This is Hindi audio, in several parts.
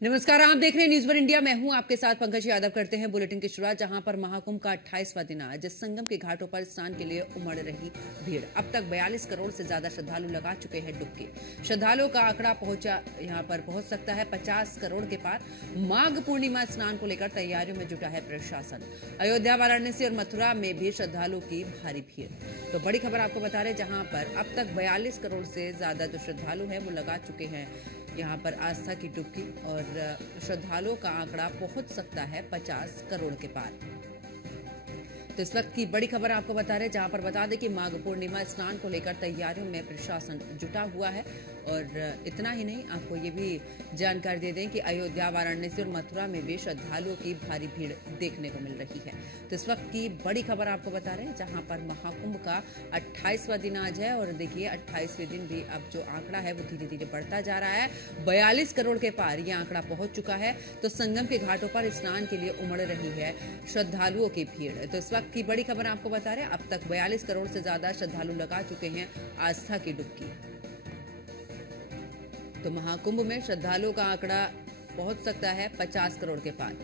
नमस्कार, आप देख रहे हैं न्यूज वन इंडिया। मैं हूं आपके साथ पंकज यादव। करते हैं बुलेटिन की शुरुआत, जहां पर महाकुंभ का 28वां दिन आज संगम के घाटों पर स्नान के लिए उमड़ रही भीड़। अब तक 42 करोड़ से ज्यादा श्रद्धालु लगा चुके हैं डुबकी। श्रद्धालुओं का आंकड़ा पहुंच सकता है 50 करोड़ के पार। माघ पूर्णिमा स्नान को लेकर तैयारियों में जुटा है प्रशासन। अयोध्या, वाराणसी और मथुरा में भी श्रद्धालुओं की भारी भीड़। तो बड़ी खबर आपको बता रहे, जहां पर अब तक 42 करोड़ से ज्यादा जो श्रद्धालु हैं वो लगा चुके हैं यहाँ पर आस्था की डुबकी, और श्रद्धालुओं का आंकड़ा पहुंच सकता है 50 करोड़ के पार। तो इस वक्त की बड़ी खबर आपको बता रहे, जहां पर बता दें कि माघ पूर्णिमा स्नान को लेकर तैयारियों में प्रशासन जुटा हुआ है। और इतना ही नहीं, आपको ये भी जानकारी दे दें कि अयोध्या, वाराणसी और मथुरा में भी श्रद्धालुओं की भारी भीड़ देखने को मिल रही है। तो इस वक्त की बड़ी खबर आपको बता रहे हैं, जहां पर महाकुंभ का 28वां दिन आज है। और देखिए, 28वें दिन भी अब जो आंकड़ा है वो धीरे धीरे बढ़ता जा रहा है। 42 करोड़ के पार ये आंकड़ा पहुंच चुका है। तो संगम के घाटों पर स्नान के लिए उमड़ रही है श्रद्धालुओं की भीड़। तो इस वक्त की बड़ी खबर आपको बता रहे हैं, अब तक 42 करोड़ से ज्यादा श्रद्धालु लगा चुके हैं आस्था की डुबकी। तो महाकुंभ में श्रद्धालुओं का आंकड़ा पहुंच सकता है 50 करोड़ के पार।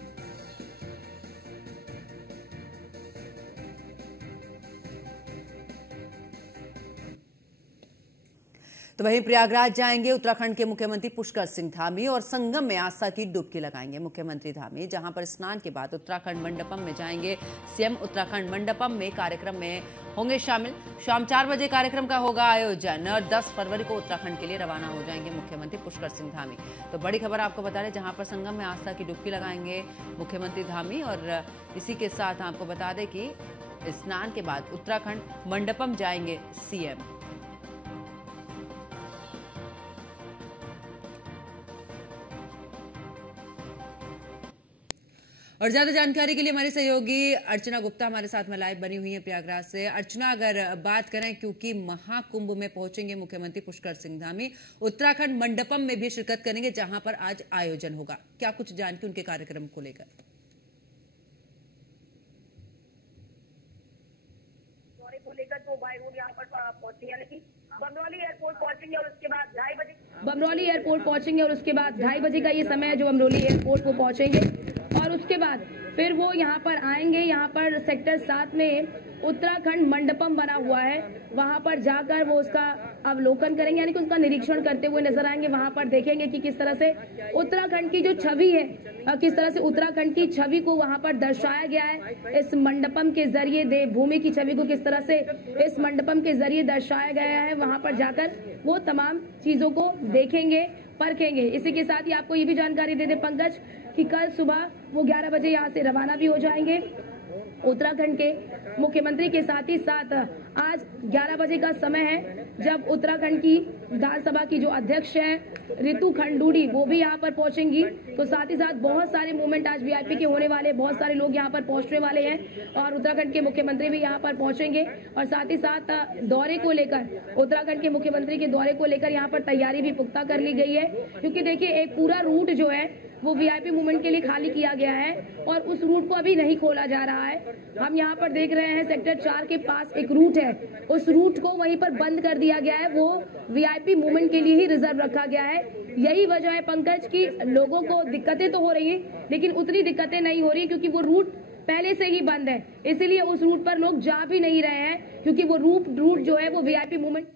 तो वहीं प्रयागराज जाएंगे उत्तराखंड के मुख्यमंत्री पुष्कर सिंह धामी और संगम में आस्था की डुबकी लगाएंगे मुख्यमंत्री धामी, जहां पर स्नान के बाद उत्तराखंड मंडपम में जाएंगे सीएम। उत्तराखंड मंडपम में कार्यक्रम में होंगे शामिल। शाम 4 बजे कार्यक्रम का होगा आयोजन और 10 फरवरी को उत्तराखंड के लिए रवाना हो जाएंगे मुख्यमंत्री पुष्कर सिंह धामी। तो बड़ी खबर आपको बता रहे, जहां पर संगम में आस्था की डुबकी लगाएंगे मुख्यमंत्री धामी। और इसी के साथ आपको बता दें कि स्नान के बाद उत्तराखंड मंडपम जाएंगे सीएम। और ज्यादा जानकारी के लिए हमारे सहयोगी अर्चना गुप्ता हमारे साथ में लाइव बनी हुई है प्रयागराज से। अर्चना, अगर बात करें, क्योंकि महाकुंभ में पहुंचेंगे मुख्यमंत्री पुष्कर सिंह धामी, उत्तराखंड मंडपम में भी शिरकत करेंगे जहां पर आज आयोजन होगा, क्या कुछ जानकारी उनके कार्यक्रम को लेकर? तो बाय रोड यहाँ पर पहुंचेंगे, लेकिन बमरौली एयरपोर्ट पहुंचेंगे और उसके बाद 2:30 बजे का ये समय है जो बमरौली एयरपोर्ट वो पहुंचेंगे। और उसके बाद फिर वो यहाँ पर आएंगे। यहाँ पर सेक्टर 7 में उत्तराखंड मंडपम बना हुआ है, वहां पर जाकर वो उसका अवलोकन करेंगे, यानी कि उसका निरीक्षण करते हुए नजर आएंगे। वहां पर देखेंगे कि किस तरह से उत्तराखंड की जो छवि है, किस तरह से उत्तराखंड की छवि को वहां पर दर्शाया गया है इस मंडपम के जरिए। देवभूमि की छवि को किस तरह से इस मंडपम के जरिए दर्शाया गया है, वहां पर जाकर वो तमाम चीजों को देखेंगे, परखेंगे। इसी के साथ ही आपको ये भी जानकारी दे दे पंकज कि कल सुबह वो 11 बजे यहाँ से रवाना भी हो जाएंगे उत्तराखंड के मुख्यमंत्री के साथ ही साथ। आज 11 बजे का समय है जब उत्तराखंड की विधानसभा की जो अध्यक्ष है रितु खंडूड़ी, वो भी यहाँ पर पहुंचेंगी। तो साथ ही साथ बहुत सारे मूवमेंट आज वीआईपी के होने वाले, बहुत सारे लोग यहाँ पर पहुंचने वाले हैं और उत्तराखंड के मुख्यमंत्री भी यहाँ पर पहुंचेंगे। और साथ ही साथ दौरे को लेकर, उत्तराखंड के मुख्यमंत्री के दौरे को लेकर यहाँ पर तैयारी भी पुख्ता कर ली गई है, क्योंकि देखिए एक पूरा रूट जो है वो वीआईपी मूवमेंट के लिए खाली किया गया है और उस रूट को अभी नहीं खोला जा रहा है। हम यहाँ पर देख रहे हैं सेक्टर 4 के पास एक रूट है, उस रूट को वहीं पर बंद कर दिया गया है, वो वीआईपी मूवमेंट के लिए ही रिजर्व रखा गया है। यही वजह है पंकज की लोगों को दिक्कतें तो हो रही है, लेकिन उतनी दिक्कतें नहीं हो रही क्योंकि वो रूट पहले से ही बंद है, इसीलिए उस रूट पर लोग जा भी नहीं रहे हैं, क्योंकि वो रूट जो है वो वीआईपी मूवमेंट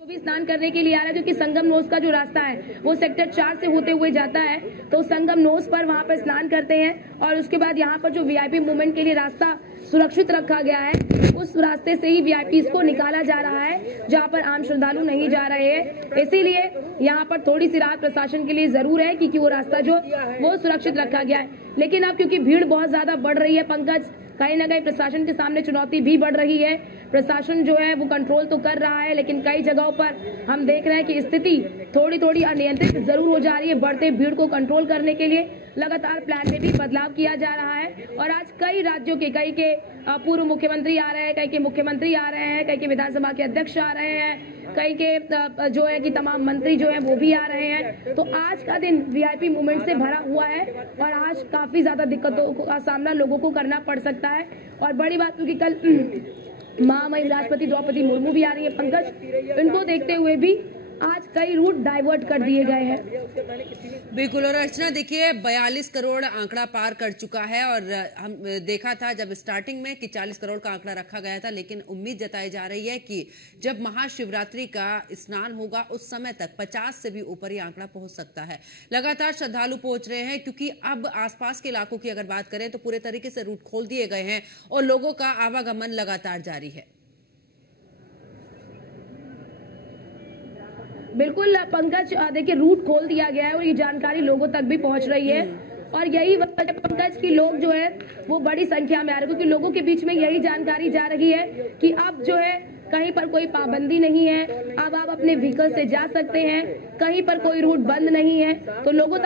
भी स्नान करने के लिए आ रहा है, क्योंकि संगम नोस का जो रास्ता है वो सेक्टर 4 से होते हुए जाता है। तो संगम नोस पर वहां पर स्नान करते हैं और उसके बाद यहाँ पर जो वीआईपी मूवमेंट के लिए रास्ता सुरक्षित रखा गया है, उस रास्ते से ही वीआईपीज को निकाला जा रहा है, जहाँ पर आम श्रद्धालु नहीं जा रहे हैं। इसीलिए यहाँ पर थोड़ी सी राहत प्रशासन के लिए जरूर है, क्योंकि वो रास्ता जो वो सुरक्षित रखा गया है। लेकिन अब क्योंकि भीड़ बहुत ज्यादा बढ़ रही है पंकज, कहीं ना कहीं प्रशासन के सामने चुनौती भी बढ़ रही है। प्रशासन जो है वो कंट्रोल तो कर रहा है, लेकिन कई जगहों पर हम देख रहे हैं कि स्थिति थोड़ी अनियंत्रित जरूर हो जा रही है। बढ़ते भीड़ को कंट्रोल करने के लिए लगातार प्लान में भी बदलाव किया जा रहा है। और आज कई राज्यों के, कई के पूर्व मुख्यमंत्री आ रहे हैं, कई के मुख्यमंत्री आ रहे हैं, कई के विधानसभा के अध्यक्ष आ रहे हैं, कई के जो है कि तमाम मंत्री जो है वो भी आ रहे हैं। तो आज का दिन वीआईपी मूवमेंट से भरा हुआ है और आज काफी ज्यादा दिक्कतों का सामना लोगों को करना पड़ सकता है। और बड़ी बात, क्योंकि कल महामहिम राष्ट्रपति द्रौपदी मुर्मू भी आ रही है पंकज, इनको देखते हुए भी आज कई रूट डाइवर्ट कर दिए गए हैं। बिल्कुल। और अर्चना देखिए 42 करोड़ आंकड़ा पार कर चुका है और हम देखा था जब स्टार्टिंग में कि 40 करोड़ का आंकड़ा रखा गया था, लेकिन उम्मीद जताई जा रही है कि जब महाशिवरात्रि का स्नान होगा उस समय तक 50 से भी ऊपर ही आंकड़ा पहुंच सकता है। लगातार श्रद्धालु पहुंच रहे हैं क्योंकि अब आसपास के इलाकों की अगर बात करें तो पूरे तरीके से रूट खोल दिए गए हैं और लोगों का आवागमन लगातार जारी है। बिल्कुल पंकज, देखिए रूट खोल दिया गया है और ये जानकारी लोगों तक भी पहुंच रही है और यही वजह पंकज की लोग जो है वो बड़ी संख्या में आ रहे हैं, क्योंकि लोगों के बीच में यही जानकारी जा रही है कि अब जो है कहीं पर कोई पाबंदी नहीं है, अब आप अपने व्हीकल से जा सकते हैं, कहीं पर कोई रूट बंद नहीं है। तो लोगों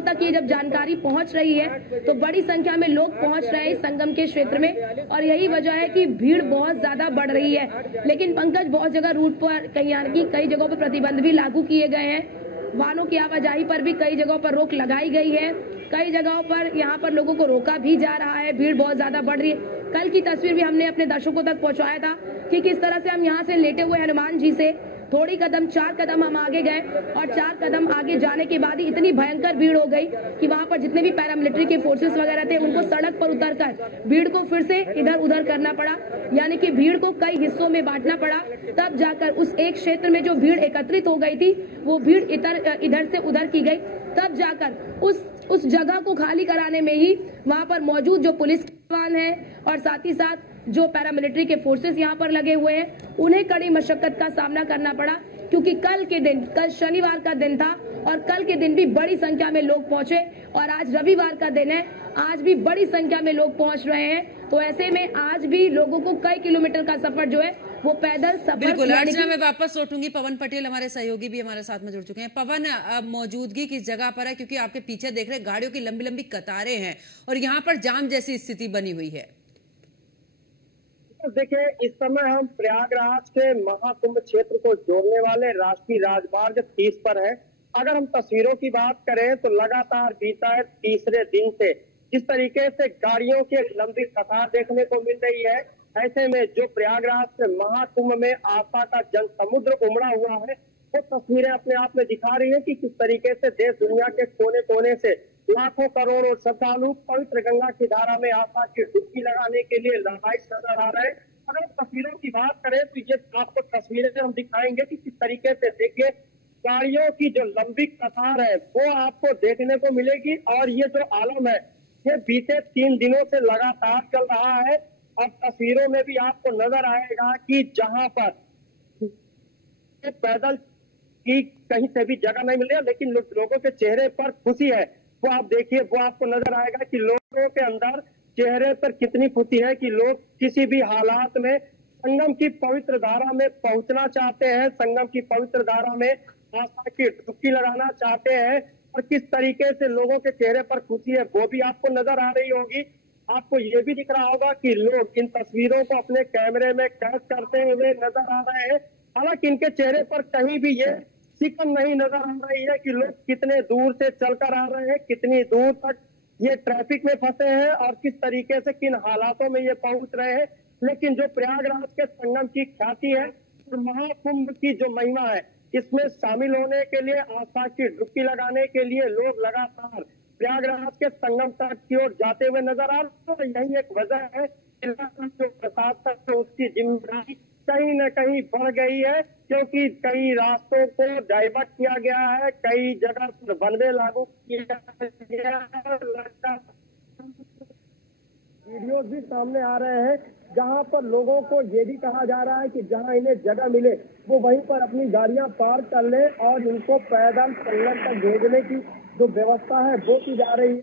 तक ये जब जानकारी पहुंच रही है तो बड़ी संख्या में लोग पहुंच रहे हैं संगम के क्षेत्र में और यही वजह है कि भीड़ बहुत ज्यादा बढ़ रही है। लेकिन पंकज, बहुत जगह रूट पर कई जगहों पर प्रतिबंध भी लागू किए गए हैं, वाहनों की आवाजाही पर भी कई जगहों पर रोक लगाई गई है, कई जगहों पर यहाँ पर लोगों को रोका भी जा रहा है, भीड़ बहुत ज्यादा बढ़ रही है। कल की तस्वीर भी हमने अपने दर्शकों तक पहुंचाया था कि किस तरह से हम यहाँ से लेटे हुए हनुमान जी से थोड़ी कदम 4 कदम हम आगे गए और 4 कदम आगे जाने के बाद ही इतनी भयंकर भीड़ हो गई कि वहां पर जितने भी पैरामिलिट्री के फोर्सेस वगैरह थे उनको सड़क पर उतरकर भीड़ को फिर से इधर उधर करना पड़ा, यानी कि भीड़ को कई हिस्सों में बांटना पड़ा। तब जाकर उस एक क्षेत्र में जो भीड़ एकत्रित हो गई थी वो भीड़ इधर से उधर की गई, तब जाकर उस जगह को खाली कराने में ही वहां पर मौजूद जो पुलिस जवान है और साथ ही साथ जो पैरामिलिट्री के फोर्सेस यहाँ पर लगे हुए हैं उन्हें कड़ी मशक्कत का सामना करना पड़ा, क्योंकि कल शनिवार का दिन था और कल के दिन भी बड़ी संख्या में लोग पहुंचे और आज रविवार का दिन है, आज भी बड़ी संख्या में लोग पहुंच रहे हैं। तो ऐसे में आज भी लोगों को कई किलोमीटर का सफर जो है वो पैदल सफर। बिल्कुल अर्चना, मैं वापस लौटूंगी। पवन पटेल हमारे सहयोगी भी हमारे साथ में जुड़ चुके हैं। पवन, अब मौजूदगी किस जगह पर है, क्योंकि आपके पीछे देख रहे गाड़ियों की लंबी लंबी कतारें हैं और यहाँ पर जाम जैसी स्थिति बनी हुई है। देखिए, इस समय हम प्रयागराज के महाकुंभ क्षेत्र को जोड़ने वाले राष्ट्रीय राजमार्ग 30 पर है। अगर हम तस्वीरों की बात करें तो लगातार बीता है तीसरे दिन से जिस तरीके से गाड़ियों की एक लंबी कतार देखने को मिल रही है, ऐसे में जो प्रयागराज के महाकुंभ में आस्था का जन समुद्र उमड़ा हुआ है वो तस्वीरें अपने आप में दिखा रही है कि किस तरीके से देश दुनिया के कोने कोने से लाखों करोड़ों श्रद्धालु पवित्र गंगा की धारा में आस्था की डुबकी लगाने के लिए लाभान्वित नजर आ रहे हैं। अगर तस्वीरों की बात करें तो ये आपको तस्वीरें हम दिखाएंगे कि किस तरीके से देखिए गाड़ियों की जो लंबी कतार है वो आपको देखने को मिलेगी और ये जो आलम है ये बीते 3 दिनों से लगातार चल रहा है। अब तस्वीरों में भी आपको नजर आएगा कि जहां पर पैदल की कहीं से भी जगह नहीं मिल रही है, लेकिन लोगों के चेहरे पर खुशी है वो आप देखिए, वो आपको नजर आएगा कि लोगों के अंदर चेहरे पर कितनी खुशी है कि लोग किसी भी हालात में संगम की पवित्र धारा में पहुंचना चाहते हैं, संगम की पवित्र धारा में आस्था की डुबकी लगाना चाहते हैं और किस तरीके से लोगों के चेहरे पर खुशी है वो भी आपको नजर आ रही होगी। आपको ये भी दिख रहा होगा कि लोग इन तस्वीरों को अपने कैमरे में कैद करते हुए नजर आ रहे हैं। हालांकि इनके चेहरे पर कहीं भी ये सिकन नहीं नजर आ रही है कि लोग कितने दूर से चलकर आ रहे हैं, कितनी दूर तक ये ट्रैफिक में फंसे हैं और किस तरीके से किन हालातों में ये पहुंच रहे हैं। लेकिन जो प्रयागराज के संगम की ख्याति है और महाकुंभ की जो महिमा है इसमें शामिल होने के लिए आस्था की डुबकी लगाने के लिए लोग लगातार प्रयागराज के संगम तट की ओर जाते हुए नजर आ रहे हैं। यही एक वजह है जो प्रशासन है उसकी जिम्मेदारी कहीं न कहीं बढ़ गई है, क्योंकि कई रास्तों को डाइवर्ट किया गया है, कई जगह पर बनवे लागू किया गया है। वीडियो भी सामने आ रहे हैं जहां पर लोगों को ये भी कहा जा रहा है कि जहां इन्हें जगह मिले वो वहीं पर अपनी गाड़ियां पार्क कर ले और इनको पैदल संगम तक भेजने की जो व्यवस्था है वो की जा रही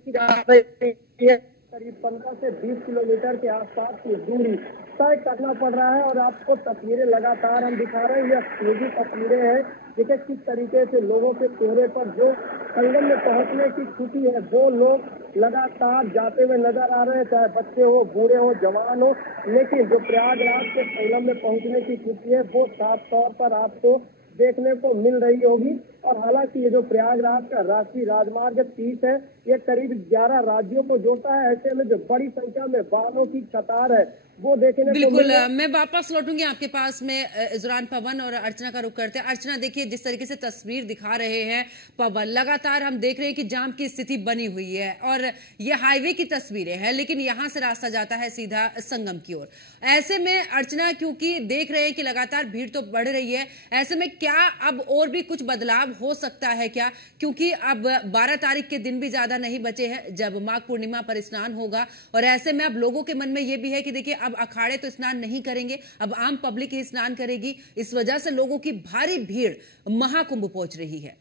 है। करीब 15 से 20 किलोमीटर के आसपास की दूरी तय करना पड़ रहा है और आपको तस्वीरें लगातार हम दिखा रहे हैं, ये निजी तस्वीरें हैं। देखिए किस तरीके से लोगों के चेहरे पर जो संगम में पहुंचने की खुशी है वो लोग लगातार जाते हुए नजर आ रहे हैं, चाहे बच्चे हो, बूढ़े हो, जवान हो। लेकिन जो प्रयागराज के संगम में पहुंचने की खुशी है वो साफ तौर पर आपको देखने को मिल रही होगी। और हालांकि ये जो प्रयागराज का राष्ट्रीय राजमार्ग 30 है ये करीब 11 राज्यों को जोड़ता है, ऐसे में जो बड़ी संख्या में वाहनों की कतार है वो देखने को बिल्कुल, मैं वापस लौटूंगी आपके पास में। इस दौरान पवन और अर्चना का रुख करते हैं। अर्चना, देखिए जिस तरीके से तस्वीर दिखा रहे हैं पवन, लगातार हम देख रहे हैं कि जाम की स्थिति बनी हुई है और ये हाईवे की तस्वीरें हैं, लेकिन यहां से रास्ता जाता है सीधा संगम की ओर। ऐसे में अर्चना, क्योंकि देख रहे हैं कि लगातार भीड़ तो बढ़ रही है, ऐसे में क्या अब और भी कुछ बदलाव हो सकता है क्या? क्योंकि अब 12 तारीख के दिन भी ज्यादा नहीं बचे हैं जब माघ पूर्णिमा पर स्नान होगा, और ऐसे में अब लोगों के मन में यह भी है कि देखिए अब अखाड़े तो स्नान नहीं करेंगे, अब आम पब्लिक ही स्नान करेगी। इस वजह से लोगों की भारी भीड़ महाकुंभ पहुंच रही है।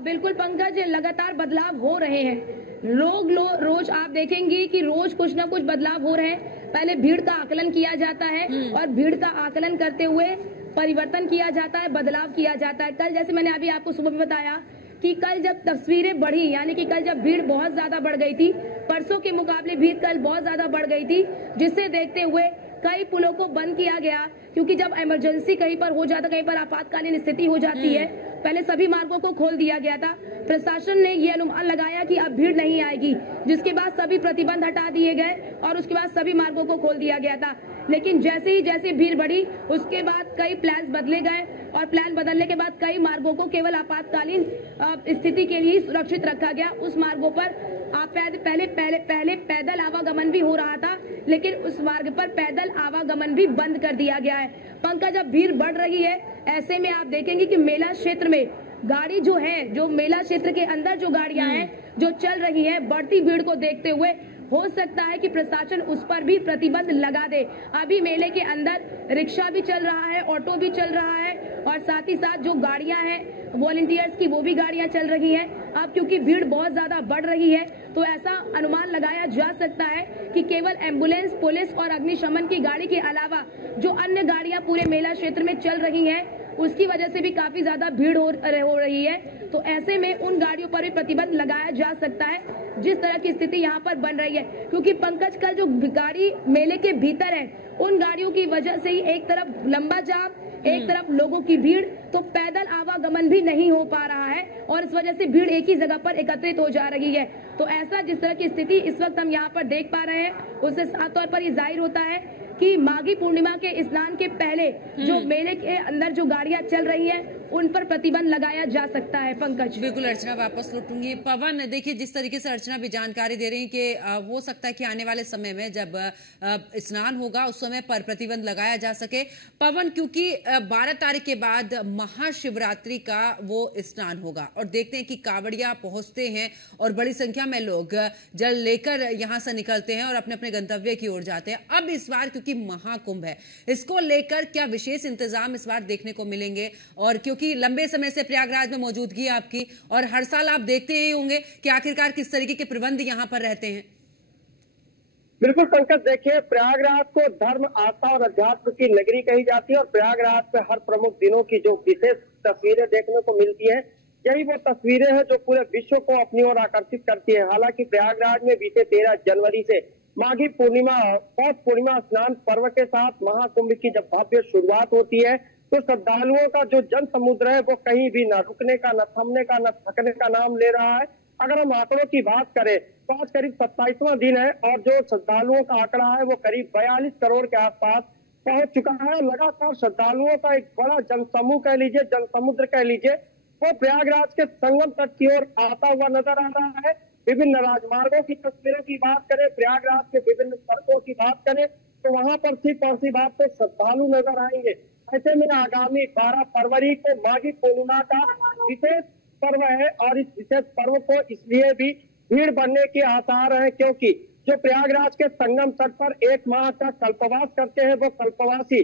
बिल्कुल पंकज, लगातार बदलाव हो रहे हैं। रोज आप देखेंगे कि रोज कुछ ना कुछ बदलाव हो रहे हैं। पहले भीड़ का आकलन किया जाता है और भीड़ का आकलन करते हुए परिवर्तन किया जाता है, बदलाव किया जाता है। कल जैसे मैंने अभी आपको सुबह में बताया कि कल जब तस्वीरें बढ़ी, यानी कि कल जब भीड़ बहुत ज्यादा बढ़ गई थी, परसों के मुकाबले भीड़ कल बहुत ज्यादा बढ़ गई थी, जिससे देखते हुए कई पुलों को बंद किया गया। क्योंकि जब इमरजेंसी कहीं पर हो जाता, कहीं पर आपातकालीन स्थिति हो जाती है, पहले सभी मार्गों को खोल दिया गया था। प्रशासन ने ये अनुमान लगाया कि अब भीड़ नहीं आएगी, जिसके बाद सभी प्रतिबंध हटा दिए गए और उसके बाद सभी मार्गों को खोल दिया गया था। लेकिन जैसे भीड़ बढ़ी, उसके बाद कई प्लान बदले गए और प्लान बदलने के बाद कई मार्गों को केवल आपातकालीन स्थिति के लिए सुरक्षित रखा गया। उस मार्गों पर पहले पैदल आवागमन भी हो रहा था, लेकिन उस मार्ग पर पैदल आवागमन भी बंद कर दिया गया है। पंकज, जब भीड़ बढ़ रही है, ऐसे में आप देखेंगे कि मेला क्षेत्र में गाड़ी जो मेला क्षेत्र के अंदर जो गाड़ियां हैं जो चल रही हैं, बढ़ती भीड़ को देखते हुए हो सकता है कि प्रशासन उस पर भी प्रतिबंध लगा दे। अभी मेले के अंदर रिक्शा भी चल रहा है, ऑटो भी चल रहा है और साथ ही साथ जो गाड़ियां हैं वॉलंटियर्स की, वो भी गाड़ियां चल रही हैं। अब क्योंकि भीड़ बहुत ज्यादा बढ़ रही है, तो ऐसा अनुमान लगाया जा सकता है कि केवल एम्बुलेंस, पुलिस और अग्निशमन की गाड़ी के अलावा जो अन्य गाड़ियां पूरे मेला क्षेत्र में चल रही हैं, उसकी वजह से भी काफी ज्यादा भीड़ हो रही है। तो ऐसे में उन गाड़ियों पर भी प्रतिबंध लगाया जा सकता है, जिस तरह की स्थिति यहाँ पर बन रही है। क्योंकि पंकज, कल जो गाड़ी मेले के भीतर है, उन गाड़ियों की वजह से ही एक तरफ लंबा जाम, एक तरफ लोगों की भीड़, तो पैदल आवागमन भी नहीं हो पा रहा है और इस वजह से भीड़ एक ही जगह पर एकत्रित हो जा रही है। तो ऐसा जिस तरह की स्थिति इस वक्त हम यहाँ पर देख पा रहे हैं, उससे साफ तौर पर ये जाहिर होता है कि माघी पूर्णिमा के स्नान के पहले जो मेले के अंदर जो गाड़ियां चल रही हैं, उन पर प्रतिबंध लगाया जा सकता है। पंकज, बिल्कुल अर्चना, वापस लौटूंगी। पवन, देखिए जिस तरीके से अर्चना भी जानकारी दे रही है कि हो सकता है कि आने वाले समय में जब स्नान होगा उस समय पर प्रतिबंध लगाया जा सके। पवन, क्योंकि 12 तारीख के बाद महाशिवरात्रि का वो स्नान होगा और देखते हैं कि कांवड़िया पहुंचते हैं और बड़ी संख्या में लोग जल लेकर यहां से निकलते हैं और अपने अपने गंतव्य की ओर जाते हैं। अब इस बार क्योंकि महाकुंभ है, इसको लेकर क्या विशेष इंतजाम इस बार देखने को मिलेंगे? और क्योंकि लंबे समय से प्रयागराज में मौजूदगी आपकी और हर साल आप देखते ही होंगे कि आखिरकार किस तरीके के प्रबंध यहां पर रहते हैं। बिल्कुल पंकज, देखिए प्रयागराज को धर्म, आस्था और अध्यात्म की नगरी कही जाती है और प्रयागराज पे हर प्रमुख दिनों की जो विशेष तस्वीरें देखने को मिलती है, यही वो तस्वीरें हैं जो पूरे विश्व को अपनी ओर आकर्षित करती है। हालांकि प्रयागराज में बीते 13 जनवरी से माघी पूर्णिमा, पौष पूर्णिमा स्नान पर्व के साथ महाकुंभ की जब भव्य शुरुआत होती है, तो श्रद्धालुओं का जो जन समुद्र है वो कहीं भी न रुकने का, न थमने का, न थकने का नाम ले रहा है। अगर हम आंकड़ों की बात करें तो आज करीब 27वां दिन है और जो श्रद्धालुओं का आंकड़ा है वो करीब 42 करोड़ के आसपास पहुंच चुका है। लगातार श्रद्धालुओं का एक बड़ा जनसमूह कह लीजिए, जनसमुद्र कह लीजिए, वो प्रयागराज के संगम तट की ओर आता हुआ नजर आ रहा है। विभिन्न राजमार्गों की तस्वीरों की बात करें, प्रयागराज के विभिन्न सड़कों की बात करें, तो वहां पर सिर्फ ऐसी बात तो श्रद्धालु नजर आएंगे। ऐसे में आगामी 12 फरवरी को माघी पूर्णिमा का विशेष पर्व है और इस विशेष पर्व को इसलिए भी भीड़ बढ़ने के आसार हैं क्योंकि जो प्रयागराज के संगम तट पर 1 माह का कल्पवास करते हैं, वो कल्पवासी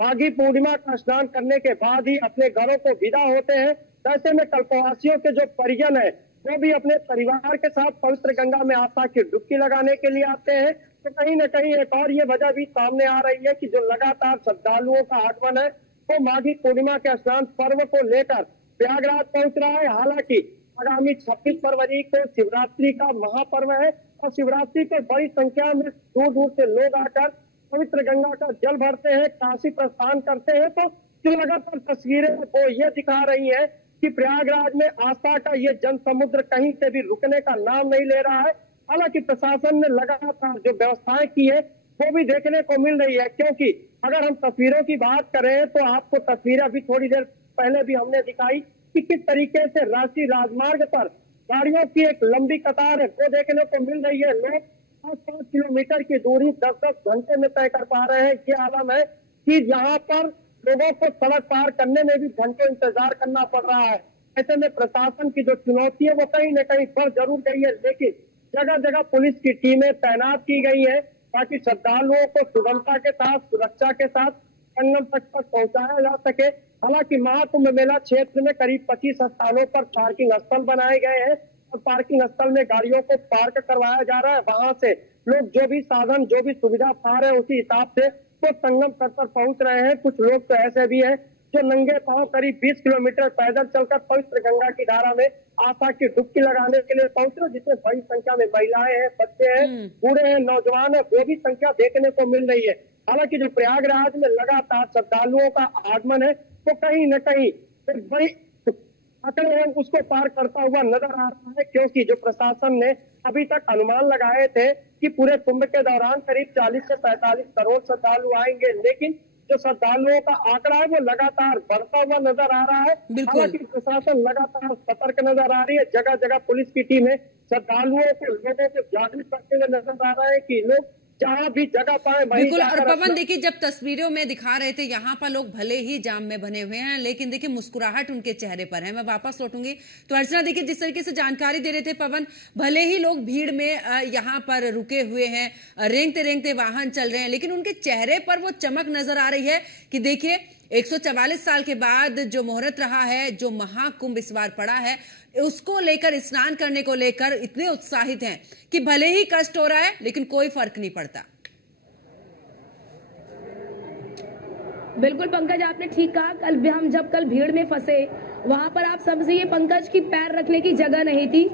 माघी पूर्णिमा का स्नान करने के बाद ही अपने घरों को विदा होते हैं। ऐसे में कल्पवासियों के जो परिजन है वो भी अपने परिवार के साथ पवित्र गंगा में आस्था की डुबकी लगाने के लिए आते हैं। तो कहीं न कहीं एक और ये वजह भी सामने आ रही है कि जो लगातार श्रद्धालुओं का आगमन है वो माघी पूर्णिमा के स्नान पर्व को लेकर प्रयागराज पहुंच रहा है। हालांकि आगामी 26 फरवरी को शिवरात्रि का महापर्व है और शिवरात्रि को बड़ी संख्या में दूर दूर से लोग आकर पवित्र गंगा का जल भरते हैं, काशी प्रस्थान करते हैं। तो जो लगातार तस्वीरें वो ये दिखा रही है कि प्रयागराज में आस्था का ये जन समुद्र कहीं से भी रुकने का नाम नहीं ले रहा है। हालांकि प्रशासन ने लगातार जो व्यवस्थाएं की है वो भी देखने को मिल रही है, क्योंकि अगर हम तस्वीरों की बात करें तो आपको तस्वीरें अभी थोड़ी देर पहले भी हमने दिखाई कि किस तरीके से राष्ट्रीय राजमार्ग पर गाड़ियों की एक लंबी कतार है वो देखने को मिल रही है। लोग 5-5 किलोमीटर की दूरी 10-10 घंटे में तय कर पा रहे हैं। ये आलम है कि यहाँ पर लोगों को सड़क पार करने में भी घंटों इंतजार करना पड़ रहा है। ऐसे में प्रशासन की जो चुनौती है वो कहीं न कहीं बढ़ जरूर गई है, लेकिन जगह जगह पुलिस की टीमें तैनात की गई है ताकि श्रद्धालुओं को सुगमता के साथ, सुरक्षा के साथ संगम तक पहुंचाया जा सके। हालांकि महाकुंभ मेला क्षेत्र में करीब 25 स्थानों पर पार्किंग स्थल बनाए गए हैं और पार्किंग स्थल में गाड़ियों को पार्क करवाया जा रहा है। वहां से लोग जो भी साधन, जो भी सुविधा पा रहे हैं उसी हिसाब से वो संगम तट पर पहुंच रहे हैं। कुछ लोग तो ऐसे भी हैं जो नंगे पांव करीब 20 किलोमीटर पैदल चलकर पवित्र गंगा की धारा में आस्था की डुबकी लगाने के लिए पहुंच रहे, जिसमें बड़ी संख्या में महिलाएं हैं, बच्चे हैं, बूढ़े हैं, नौजवान हैं, वो भी संख्या देखने को मिल रही है। हालांकि जो प्रयागराज में लगातार श्रद्धालुओं का आगमन है वो कहीं न कहीं एक बड़ी आंकड़े हैं उसको पार करता हुआ नजर आ रहा है, क्योंकि जो प्रशासन ने अभी तक अनुमान लगाए थे कि पूरे कुंभ के दौरान करीब 40 से 45 करोड़ श्रद्धालु आएंगे, लेकिन जो श्रद्धालुओं का आंकड़ा है वो लगातार बढ़ता हुआ नजर आ रहा है। हालांकि प्रशासन लगातार सतर्क नजर आ रही है। जगह जगह पुलिस की टीमें श्रद्धालुओं को, लोगों को जागरूक करते हुए नजर आ रहा है कि लोग जहाँ भी जगह पाए बिल्कुल। और पवन देखिए, जब तस्वीरों में दिखा रहे थे यहाँ पर लोग भले ही जाम में बने हुए हैं, लेकिन देखिए मुस्कुराहट उनके चेहरे पर है। मैं वापस लौटूंगी तो अर्चना, देखिए जिस तरीके से जानकारी दे रहे थे पवन, भले ही लोग भीड़ में यहाँ पर रुके हुए हैं, रेंगते रेंगते वाहन चल रहे हैं, लेकिन उनके चेहरे पर वो चमक नजर आ रही है कि देखिए 144 साल के बाद जो मुहूर्त रहा है, जो महाकुंभ इस बार पड़ा है, उसको लेकर, स्नान करने को लेकर इतने उत्साहित हैं कि भले ही कष्ट हो रहा है लेकिन कोई फर्क नहीं पड़ता। बिल्कुल पंकज, आपने ठीक कहा। हम जब कल भीड़ में फंसे, वहां पर आप समझिए पंकज की पैर रखने की जगह नहीं थी,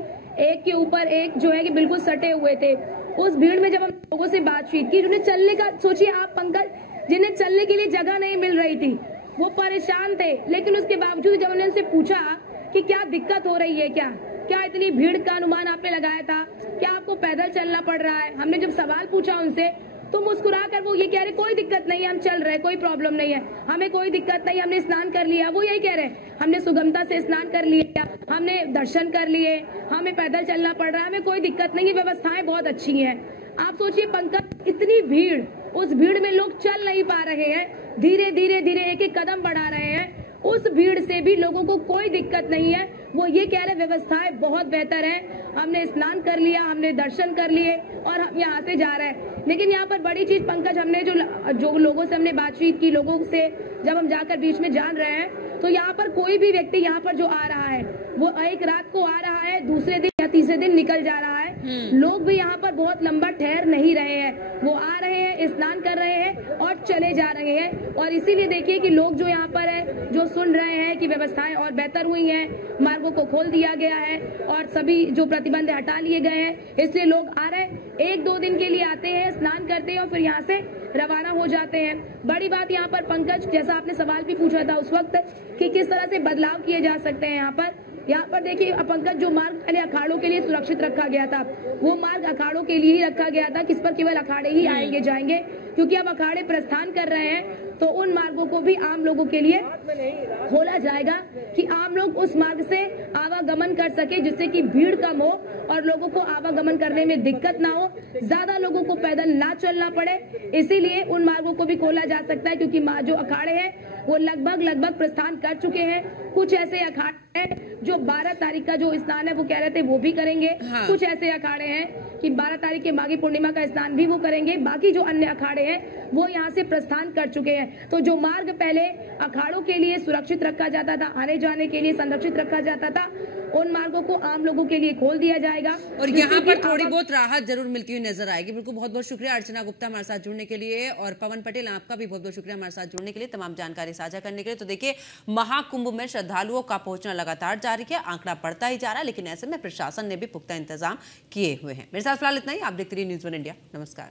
एक के ऊपर एक जो है कि बिल्कुल सटे हुए थे। उस भीड़ में जब हम लोगों से बातचीत की, जिन्हें चलने का, सोचिए आप पंकज, जिन्हें चलने के लिए जगह नहीं मिल रही थी, वो परेशान थे, लेकिन उसके बावजूद जब हमने उनसे पूछा कि क्या दिक्कत हो रही है, क्या इतनी भीड़ का अनुमान आपने लगाया था, क्या आपको पैदल चलना पड़ रहा है, हमने जब सवाल पूछा उनसे तो मुस्कुरा कर वो ये कह रहे कोई दिक्कत नहीं है, हम चल रहे, कोई प्रॉब्लम नहीं है, हमें कोई दिक्कत नहीं, हमने स्नान कर लिया। वो यही कह रहे हैं, हमने सुगमता से स्नान कर लिया, हमने दर्शन कर लिए, हमें पैदल चलना पड़ रहा है, हमें कोई दिक्कत नहीं है, व्यवस्थाएं बहुत अच्छी हैं। आप सोचिए पंकज, इतनी भीड़, उस भीड़ में लोग चल नहीं पा रहे हैं, धीरे धीरे धीरे एक एक कदम बढ़ा रहे हैं, उस भीड़ से भी लोगों को कोई दिक्कत नहीं है। वो ये कह रहे व्यवस्थाएं बहुत बेहतर है, हमने स्नान कर लिया, हमने दर्शन कर लिए और हम यहाँ से जा रहे हैं। लेकिन यहाँ पर बड़ी चीज पंकज, हमने जो लोगों से हमने बातचीत की, लोगों से जब हम जाकर बीच में जान रहे हैं, तो यहाँ पर कोई भी व्यक्ति यहाँ पर जो आ रहा है वो एक रात को आ रहा है, दूसरे दिन या तीसरे दिन निकल जा रहा है। लोग भी यहाँ पर बहुत लंबा ठहर नहीं रहे हैं, वो आ रहे हैं, स्नान कर रहे हैं और चले जा रहे हैं। और इसीलिए देखिए कि लोग जो यहाँ पर है, जो सुन रहे हैं कि व्यवस्थाएं और बेहतर हुई हैं, मार्गों को खोल दिया गया है और सभी जो प्रतिबंध हटा लिए गए हैं, इसलिए लोग आ रहे हैं, 1-2 दिन के लिए आते हैं, स्नान करते हैं और फिर यहाँ से रवाना हो जाते हैं। बड़ी बात यहाँ पर पंकज, जैसा आपने सवाल भी पूछा था उस वक्त कि किस तरह से बदलाव किए जा सकते हैं यहाँ पर देखिए पंकज, जो मार्ग पहले अखाड़ों के लिए सुरक्षित रखा गया था, वो मार्ग अखाड़ों के लिए ही रखा गया था, किस पर केवल अखाड़े ही आएंगे जाएंगे, क्योंकि अब अखाड़े प्रस्थान कर रहे हैं तो उन मार्गों को भी आम लोगों के लिए खोला जाएगा कि आम लोग उस मार्ग से आवागमन कर सके, जिससे कि भीड़ कम हो और लोगों को आवागमन करने में दिक्कत ना हो, ज्यादा लोगों को पैदल ना चलना पड़े। इसीलिए उन मार्गों को भी खोला जा सकता है, क्योंकि जो अखाड़े हैं वो लगभग प्रस्थान कर चुके हैं। कुछ ऐसे अखाड़े हैं जो 12 तारीख का जो स्नान है वो कह रहे थे वो भी करेंगे। हाँ। कुछ ऐसे अखाड़े हैं कि 12 तारीख के माघी पूर्णिमा का स्नान भी वो करेंगे। बाकी जो अन्य अखाड़े हैं वो यहाँ से प्रस्थान कर चुके हैं। तो जो मार्ग पहले अखाड़ों के लिए सुरक्षित रखा जाता था, आने जाने के लिए संरक्षित रखा जाता था, उन मार्गों को आम लोगों के लिए खोल दिया जाएगा और यहाँ पर थोड़ी बहुत राहत जरूर मिलती हुई नजर आएगी। बिल्कुल, बहुत बहुत शुक्रिया अर्चना गुप्ता हमारे साथ जुड़ने के लिए, और पवन पटेल आपका भी बहुत बहुत शुक्रिया हमारे साथ जुड़ने के लिए, तमाम जानकारी साझा करने के लिए। तो देखिए, महाकुंभ में श्रद्धालुओं का पहुंचना लगातार जारी है, आंकड़ा बढ़ता ही जा रहा है, लेकिन ऐसे में प्रशासन ने भी पुख्ता इंतजाम किए हुए हैं। मेरे साथ फिलहाल इतना ही। आप देखते रहिए न्यूज़ 1 इंडिया। नमस्कार।